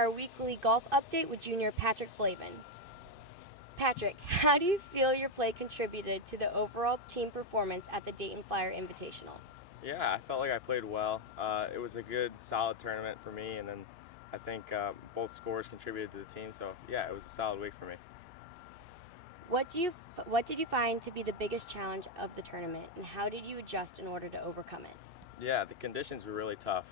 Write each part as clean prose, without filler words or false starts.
our weekly golf update with junior Patrick Flavin. Patrick, how do you feel your play contributed to the overall team performance at the Dayton Flyer Invitational? Yeah, I felt like I played well. It was a good, solid tournament for me, and then I think both scores contributed to the team. So yeah, it was a solid week for me. What did you find to be the biggest challenge of the tournament, and how did you adjust in order to overcome it? Yeah, the conditions were really tough.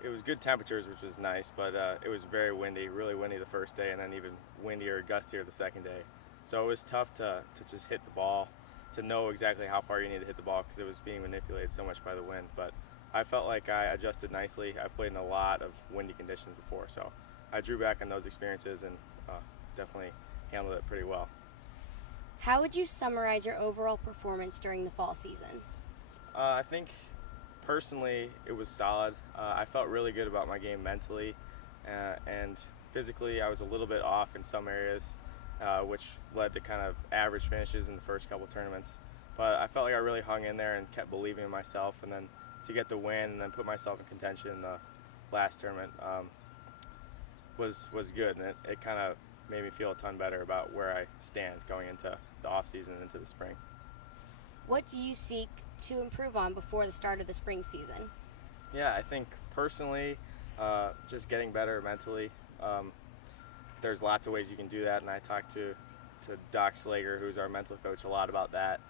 It was good temperatures, which was nice, but it was very windy, really windy the first day, and then even windier, gustier the second day. So it was tough to just hit the ball, to know exactly how far you need to hit the ball because it was being manipulated so much by the wind. But I felt like I adjusted nicely. I've played in a lot of windy conditions before, so I drew back on those experiences and definitely handled it pretty well. How would you summarize your overall performance during the fall season? I think personally it was solid. I felt really good about my game mentally and physically. I was a little bit off in some areas, which led to kind of average finishes in the first couple tournaments. But I felt like I really hung in there and kept believing in myself, and then to get the win and then put myself in contention in the last tournament was good, and it kind of made me feel a ton better about where I stand going into the off season and into the spring. What do you seek to improve on before the start of the spring season? Yeah, I think personally, just getting better mentally. There's lots of ways you can do that, and I talked to Doc Slager, who's our mental coach, a lot about that.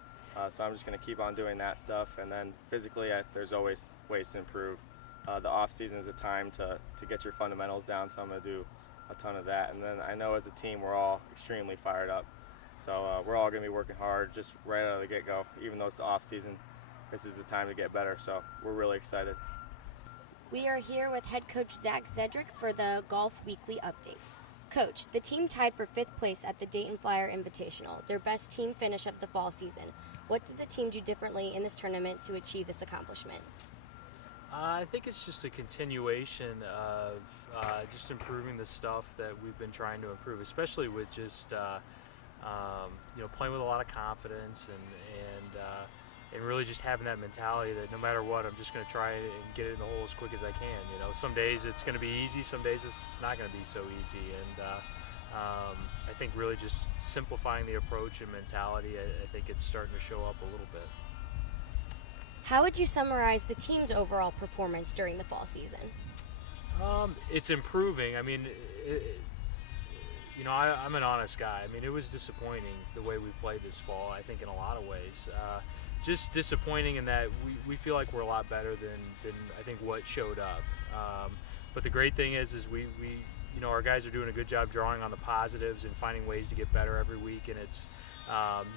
So I'm just going to keep on doing that stuff, and then physically, there's always ways to improve. The off season is a time to get your fundamentals down, so I'm going to do a ton of that. And then I know as a team we're all extremely fired up, so we're all going to be working hard just right out of the get-go. Even though it's the off season, this is the time to get better, so we're really excited. We are here with head coach Zach Zedrick for the Golf Weekly Update. Coach, the team tied for 5th place at the Dayton Flyer Invitational, their best team finish of the fall season. What did the team do differently in this tournament to achieve this accomplishment? I think it's just a continuation of just improving the stuff that we've been trying to improve, especially with just playing with a lot of confidence and really just having that mentality that no matter what, I'm just going to try and get it in the hole as quick as I can. You know, some days it's going to be easy, some days it's not going to be so easy, and I think really just simplifying the approach and mentality, I think it's starting to show up a little bit. How would you summarize the team's overall performance during the fall season? It's improving. I mean, I'm an honest guy. I mean, it was disappointing the way we played this fall, I think, in a lot of ways. Just disappointing in that we feel like we're a lot better than I think what showed up. But the great thing is we our guys are doing a good job drawing on the positives and finding ways to get better every week, and it's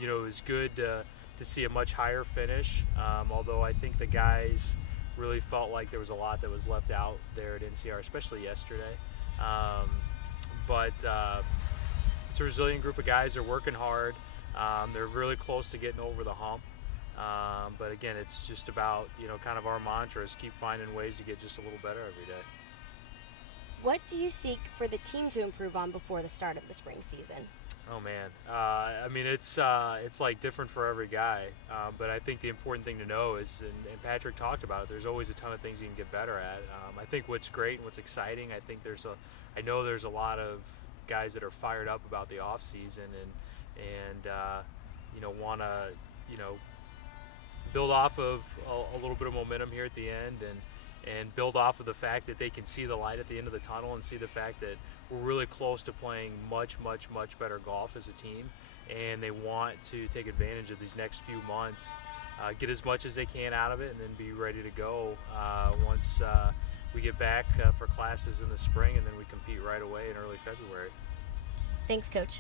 it was good to see a much higher finish, although I think the guys really felt like there was a lot that was left out there at NCR, especially yesterday. But it's a resilient group of guys. They're working hard. They're really close to getting over the hump. But again, it's just about, kind of our mantra is keep finding ways to get just a little better every day. What do you seek for the team to improve on before the start of the spring season? Oh man, I mean it's like different for every guy, but I think the important thing to know is, and Patrick talked about it, there's always a ton of things you can get better at. I think what's great and what's exciting, I know there's a lot of guys that are fired up about the off season and want to build off of a little bit of momentum here at the end and build off of the fact that they can see the light at the end of the tunnel and see the fact that we're really close to playing much, much, much better golf as a team, and they want to take advantage of these next few months, get as much as they can out of it, and then be ready to go once we get back for classes in the spring, and then we compete right away in early February. Thanks, Coach.